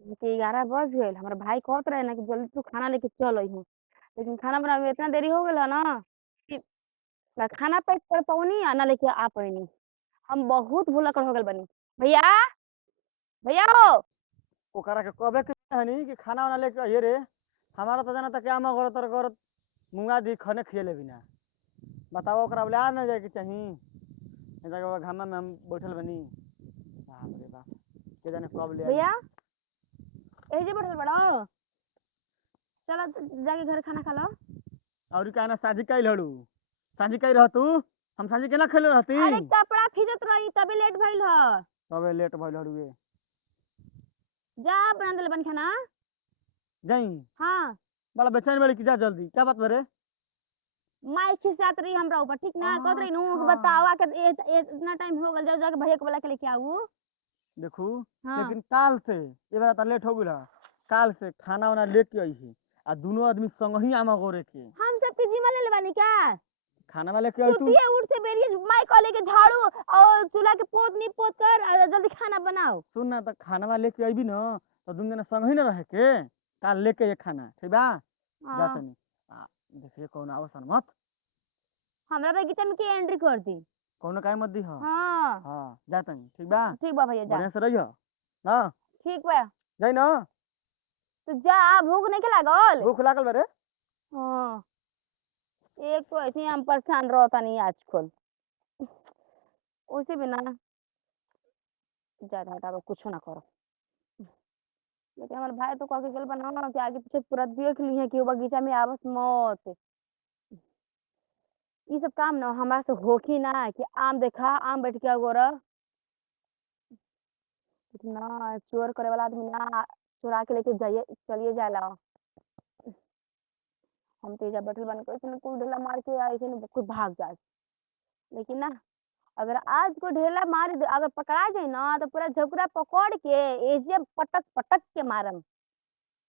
कि 11 बज गए। हमारे भाई कहत रहे ना कि जल्दी तू खाना लेके चल अइहे, लेकिन खाना बनावे में इतना देरी हो गया ना कि ना खाना पैक कर पौनी आ ना लेके आ पैनी। हम बहुत भूलक्कड़ हो गए बनी। भैया, भैया हो। ओकरा के कबे के हनी कि खाना वाना लेके आइए रे। हमारा तो जाना था क्या मैं गरत गरत मुंगा दी खने खिले बिना। बताओ ओकरा बोले आ ना जाए के चाही जगह घामा में हम बैठल बनी। बाप रे बाप, के जाने कब ले आई। भैया यही जे बैठल बड़ो, चलो जाके घर खाना खा लो। और कहना साझी कई लड़ू, साझी कई रह तू, हम साझी केना खेले रहती। अरे कपड़ा खींचत रही तभी लेट भइल ह। तबे लेट भइल हड़ुए। जा बना देले बन खाना। जाई हाँ, बड़ा बेचैन बड़ी की जा जल्दी, क्या बात बरे। माई खिसियात रही हमरा ऊपर, ठीक ना कहत रही नू कि अच्छा बतावा के इतना टाइम हो गल, जाओ जाके भैया के बोला के लेके आऊ। देखू, हाँ, लेकिन काल से ये बार तो लेट हो गया। काल से खाना वाना लेके आई है आ दोनों आदमी संग ही आमा गोरे के हम सबके जिम्मा ले लेबानी क्या? खाना वाले के आई तू। सुतिए उठ से बेरिए माई कहले के झाड़ू और चूल्हा के पोत नी पोत कर और जल्दी खाना बनाओ। सुन ना तो खाना वाला लेके आई भी ना तो दोनों जना संग ही ना रहे के। काल लेके ये खाना ठीक बा। जा हाँ, तनी देखिए कौन आवसन मत, हमरा बगीचा में के एंट्री कर दी। कौन काय मत दी। हाँ हाँ, हाँ जा तनी ठीक बा। ठीक बा भैया जा। बढ़िया से रहियो ना। ठीक बा, जाई ना। तो जा भूख नहीं के लागल। भूख लागल बरे। हाँ, एक तो ऐसे ही हम परेशान रहता नहीं आजकल। उसी बिना ज्यादा हटाओ कुछ ना करो। लेकिन हमारे भाई तो कह के चल बनाओ ना कि आगे पीछे पूरा देख ली है कि वो बगीचा में आवस मत। ये सब काम ना हमारा से होखी ना कि आम देखा आम बैठ के गोरा ना चोर करे वाला आदमी ना चुरा के लेके जाइए चलिए जाला। हम तो एजा बैठल बन के कुल ढेला मार के आई थे कोई भाग जाए। लेकिन ना अगर आज को ढेला मार अगर पकड़ा जाए ना तो पूरा झोकरा पकड़ के एजे पटक पटक के मारम।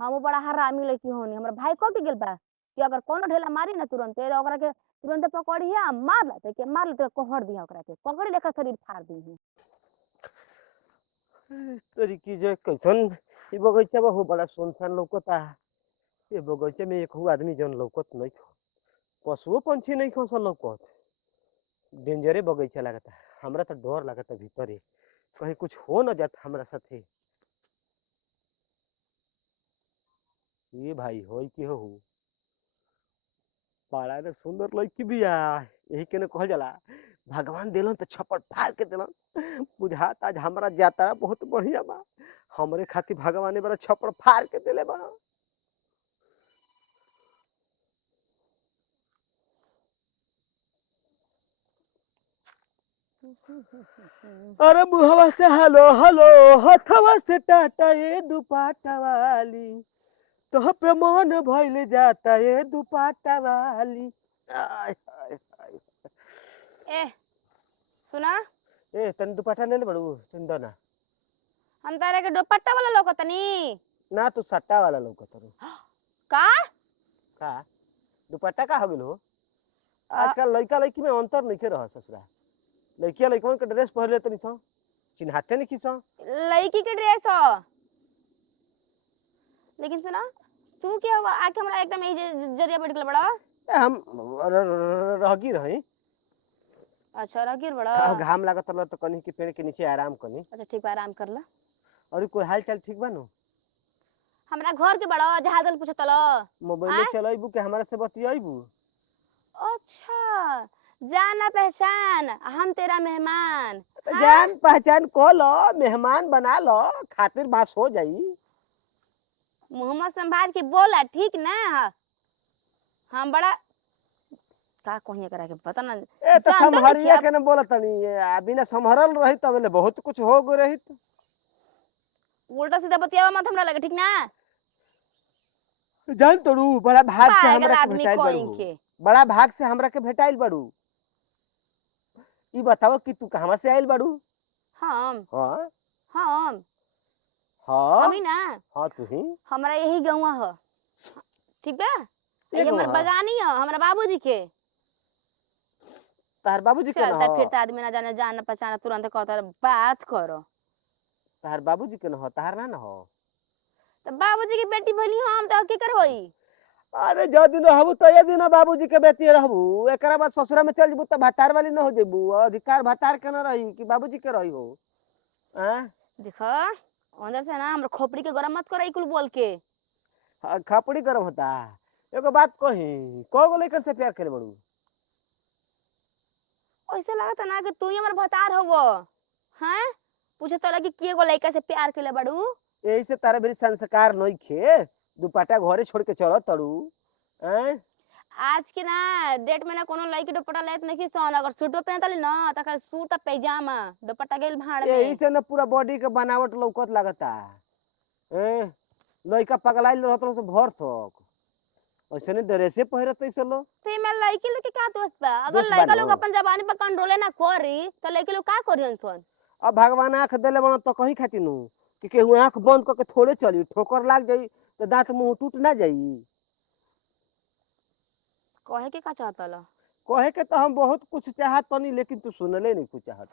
हम बड़ा हरामी लड़की होनी। हमारा भाई कह के गेल बा कि अगर कोनो ढेला मारी ना तुरंते तो ओकरा के तुरंते पकड़िया मार लेते के मार लेते कहर दिया ओकरा के पकड़ लेकर शरीर फाड़ दी। तरीकी जे कैसन ई बगीचा बा हो बड़ा सुनसान लौकता। ये बगीचे में एक आदमी जन लौकत नहीं खो, पशुओ पंछी नहीं खो सन लौकत। डेंजरे बगीचा लगता। हमरा तो डर लगता भीतरे कहीं कुछ हो न जाता हमरा साथे। ये भाई होई की हो बड़ा ने सुंदर लड़की बिया। यही के ने कहल जाला भगवान दिलन तो छप्पड़ फाड़ के दिलन। बुझात आज हमरा जाता बहुत बढ़िया बा। हमरे खातिर भगवान ने बड़ा छप्पड़ फाड़ के दिले बा। अरे मुहवा से हेलो हेलो हथवा से टाटा ये दुपाटा वाली तो पे मन भइल जाता ये दुपाटा वाली। आय, आय, आय। ए सुना, ए तन दुपट्टा ले ले बड़ू तन दो ना। हम तारे के दुपट्टा वाला लौकतनी ना तू सट्टा वाला लौकत रू। का? का दुपट्टा का हो गेल हो। आ, आजकल लड़का लड़की में अंतर नहीं रह ससुरा। लड़किया लड़कन के ड्रेस पहन लेते नहीं चिन्हाते नहीं खींचो। लड़की के ड्रेस हो। लेकिन सुना, तू क्या हुआ आके हमरा एकदम जरिया बैठ गल बड़ा। हम रहगी रही। अच्छा रगिर बड़ा। घाम लागत रहा तो कनी के पेड़ के नीचे आराम कनी। अच्छा ठीक बा आराम कर ला। और कोई हाल चाल ठीक बानू। हमरा घर के बड़ा जहाजल पूछत लो। मोबाइल चलाइबू के हमारे से बतियाइबू। अच्छा, जाना पहचान हम तेरा मेहमान। हाँ? जान पहचान को लो मेहमान बना लो खातिर बात हो जाई। मुहम्मद संभाल के बोला ठीक ना। हम बड़ा का कहिए करा के पता ना ए तो जानता नहीं संभरिया क्या। के न बोलत नहीं बिना संभरल रही तब बहुत कुछ हो गो रही। उल्टा सीधा बतियावा मत हमरा लगे ठीक ना। जान तोड़ू बड़ा भाग से पागल हमरा के आदमी भेटाइल बड़ू कहीं हो। के। बड़ा भाग से हमरा के भेटाइल बड़ू। ई बताओ कि तू कहां से आइल बड़ू। हम हाँ हम हाँ हम ही ना। हाँ तू ही हमारा यही गौवा ह ठीक है। ये एक हमार वहाँ बगानी है हमारा बाबूजी के। तार बाबूजी के न चलता हो। फिरता आदमी ना जाने जाना पहचाना तुरंत कहता बात करो। तार बाबूजी के न हो तार ना न हो। तो बाबूजी की बेटी भली हम तो की करबई। अरे जो दिन रहबू तो ये दिन बाबूजी के बेटी रहबू, एकरा बाद ससुरा में चल जबू तो भतार वाली न हो जेबू। अधिकार भतार के न रही कि बाबूजी के रही हो। हैं? देखो अंदर से ना हमरा खोपड़ी के गरम मत कर कुल बोल के। खपड़ी गरम होता। एगो बात कही, कगो लइकन से प्यार करे बड़ू? ऐसे लगता ना कि तू ही हमर भतार होबो। हैं पूछे तो लगी कि एगो लड़का से प्यार के ले बड़ू। यही से तारे मेरी संस्कार नहीं खे, दुपट्टा घरे छोड़ के चलो तड़ू। हैं? आज के ना डेट में ना कोनो लड़की दुपट्टा लेत नहीं सन, अगर सूटो पहनतली ना त का सूट आ पैजामा दुपट्टा गेल भाड़ यही में। से न पूरा बॉडी के बनावट लौकत लगता। लइका पगलाइल रहत से भर तक ऐसे नहीं ड्रेसे पहिरत ऐसे लो। ते में लड़की लोग के का दोस्त बा? अगर दोस्त लड़का बानो। लोग अपन जवानी पर कंट्रोल ना करी तो लड़की लोग का करियन सन? अब भगवान आंख देले बन तो कहीं खाती नु कि केहू आंख बंद करके थोड़े चली, ठोकर लाग जाई तो दांत मुंह टूट ना जाई। कहे के का चाहता ला? कहे के तो हम बहुत कुछ चाहत तनी, लेकिन तू सुनले नहीं कुछ चाहत।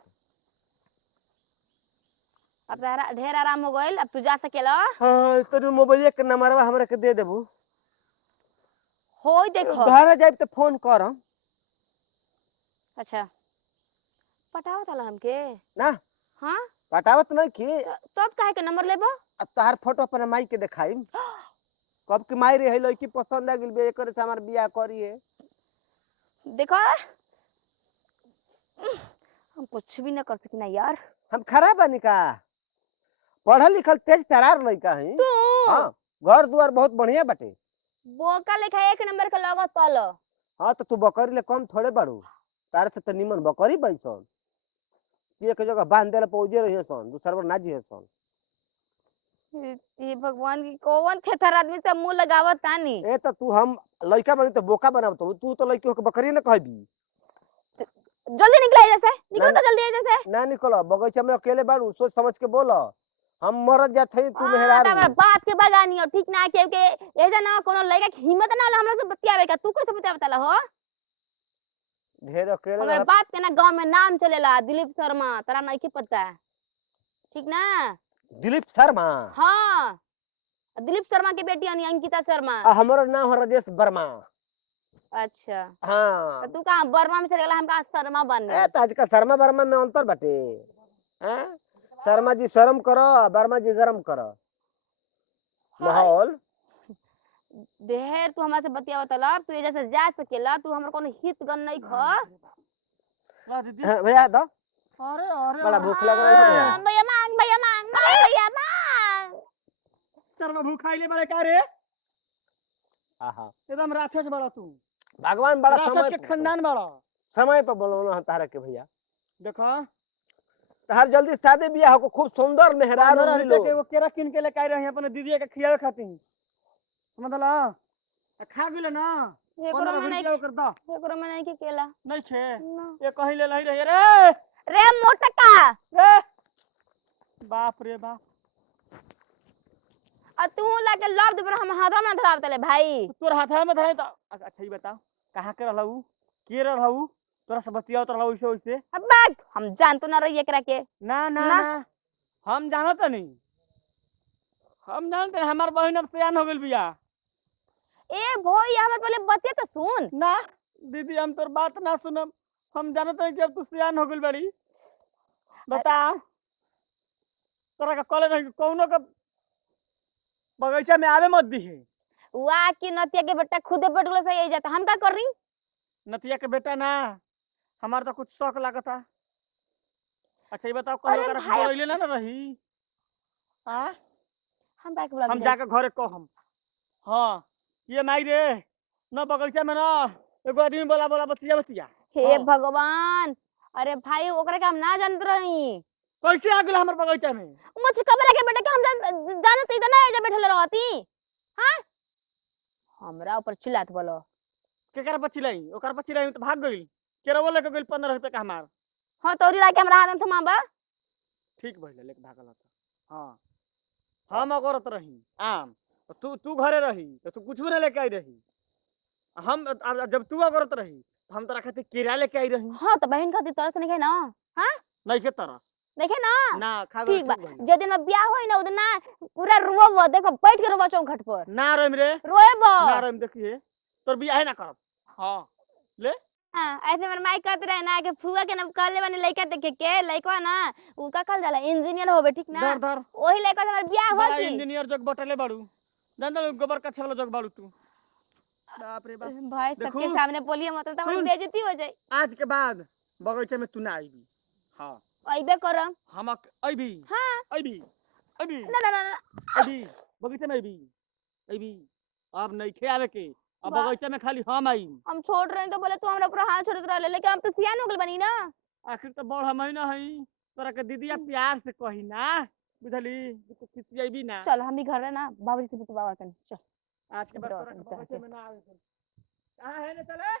अब तेरा ढेर आराम हो गइल, अब तू जा सकेला। हाँ तो मोबाइल के नंबरवा हमरा के दे देबू। होई देखो। घर जाए तो फोन करम। अच्छा पटावत ला हमके ना हां पटावत नहीं की। तब काहे के नंबर लेबो? अब तोहार फोटो अपने माई के दिखाई, कब की माई रही लड़की पसंद आ गई एक से हमार बियाह करी है। देखो हम कुछ भी ना कर सकी ना यार। हम खराब बानी का? पढ़ल लिखल तेज तरार लड़का है। तू हाँ घर दुआर बहुत बढ़िया बाटे। बोका लिखा एक नंबर के लगत तल। हाँ तो तू बकरी ले कम थोड़े बाड़ू, तारे से तो निमन बकरी बैसन एक जगह बांध देला पौजे रही सन, दूसरा बार ना जी सन। ये भगवान की कौन खेतर आदमी से मुंह लगावत तानी। ए तो तू हम लड़का बनी तो बोका बनाव, तू तो लड़की होके बकरी ना कहबी। जल्दी निकल जैसे निकल तो जल्दी जैसे। ना निकलो बगीचा में अकेले बाड़ू, सोच समझ के बोलो। हम मरत जात हई तू हाँ, मेहरारू। तो हमरा बात के बगानी हो ठीक ना के एजा ना कोनो लड़का के हिम्मत ना होला हमरा से बतियावे का। तू कैसे बतियावता हो? ढेर अकेले हमरा रह। बात के ना गांव में नाम चलेला दिलीप शर्मा, तोरा नहीं के पता ठीक ना? दिलीप शर्मा? हाँ दिलीप शर्मा की बेटी यानी अंकिता शर्मा। हमारा नाम है राजेश वर्मा। अच्छा हाँ तो तू कहाँ वर्मा में चले गेला, हम कहाँ शर्मा बन गए। तो आजकल शर्मा वर्मा में अंतर बाटे। हैं? शर्मा जी शर्म करो, वर्मा जी गरम करो। माहौल ढेर तू हमरा से बतियावत ला, तू एजा से जा सकेला, तू हमर कोनो हित गन नहीं ख। हाँ, भैया दो। अरे अरे बड़ा भूख लग रही है भैया। भैया मांग भैया मांग मांग भैया मांग। सर्व भूख खाइले बड़े का रे? आहा एकदम राक्षस बड़ा तू, भगवान बड़ा राक्षस समय के पे खानदान बड़ा। समय पर बोलना तारा के भैया। देखो तहार जल्दी शादी ब्याह हो, खूब सुंदर मेहरारू पंद्रह मिलो। रुपए के वो केरा किन के लेके आए रहे अपने दीदी के खियावे खातिर, मतलब खा गेले ना। एकरो 15 में नहीं रुपया कर दा एकरो में नहीं के केला नहीं छे। ना। ये कहीं ले लही रहे रे। रे मोटका रे बाप रे बाप, आ तू लाके लव दे पर हम हाथ में धराव तले भाई। तोर हाथ में धरे तो अच्छा ही बताओ कहाँ के रहलू, के रहलू, तोरा से बतियाओ तो वैसे वैसे। अब बात हम जान तो ना रही एकरा के। ना ना ना। ना हम जानत नहीं, हम जानते हमार बहन अब सियान हो गइल बिया। ए भोई हमर पहले बतिया तो सुन। ना दीदी हम तोर बात ना सुनम, हम जानत नहीं कि अब तू सियान हो गइल बड़ी। बता तोरा का कॉलेज कौनो का बगीचा में आवे मत दी है। वाह की नतिया के बेटा खुदे पटुले से यही जाता, हम का कर रही? नतिया के बेटा ना, हमार तो कुछ शौक लागता। अच्छा ये बताओ अरे कहीं ओकरा भाई, के बोलैले ना रही। हाँ हम का के बुला हम जाके घरे कहम। हाँ ये माई रे न बगीचा में ना एगो आदमी बोला बोला बतिया बतिया। हे हाँ। भगवान, अरे भाई ओकरा के हम ना जानत रही। कैसे आ गेल हमर बगीचा में? मुझे कब लगे बेटा कि हम जानत ही तो ना एजा बैठल रहती। हां हमरा ऊपर चिल्लात बोलो। केकरा बच्ची लाई ओकर बच्ची लाई तो भाग गइल। केरा बोले के गइल 15 रुपए का हमार। हां तोरी लाके हमरा हाथ में थमाबा। ठीक भइले लेके भागल था। हाँ हम अगरत रही आम तो तू घरे रही तो तू कुछ भी ना लेके आई रही। हम जब तू अगरत रही तो हम तोरा खातिर केरा लेके आई रही। हां तो बहन खातिर तरस नहीं है ना। हां नहीं के तरह देखे ना ना खा ठीक बा जे दिन में ब्याह होई ना उदिन ना पूरा रोब देखो बैठ के रोब चौखट पर ना रोम रे रोएब ना रोम देखिए तोर बियाह ना करब हां ले हाँ, ऐसे मेरे माई कहते रहे ना कि फुआ के नाम कहले वाली लड़का देखे के लड़का ना उनका कल जाला इंजीनियर होबे ठीक ना धर धर वही लड़का से हमार ब्याह बड़ा हो की इंजीनियर जग बटले बाड़ू दंदल गोबर का छवला जग बाड़ू तू बाप रे बाप भाई देखू, सबके सामने बोलिए मतलब तो हमारी सुन। बेइज्जती हो जाए आज के बाद बगीचे में तू ना आईबी हां अइबे करम हम आईबी हाँ आईबी आईबी ना ना ना ना आईबी बगीचे में आईबी आईबी अब नहीं खे आवे के अब वाह। बगीचे में खाली हम आई हम छोड़ रहे हैं तो बोले तू हमरा पूरा हाथ छोड़त रहे लेकिन हम तो सियान हो गइल बनी ना आखिर तो बड़ हम ना हई तोरा के दीदिया प्यार से कही ना बुझली तू खिसियाबी ना चल हम भी घर है ना बाबूजी से भी तो बाबा कन चल आज के बाद इधर आ, तोरा के इधर बगीचे आके। में ना आवे कहाँ है ना चले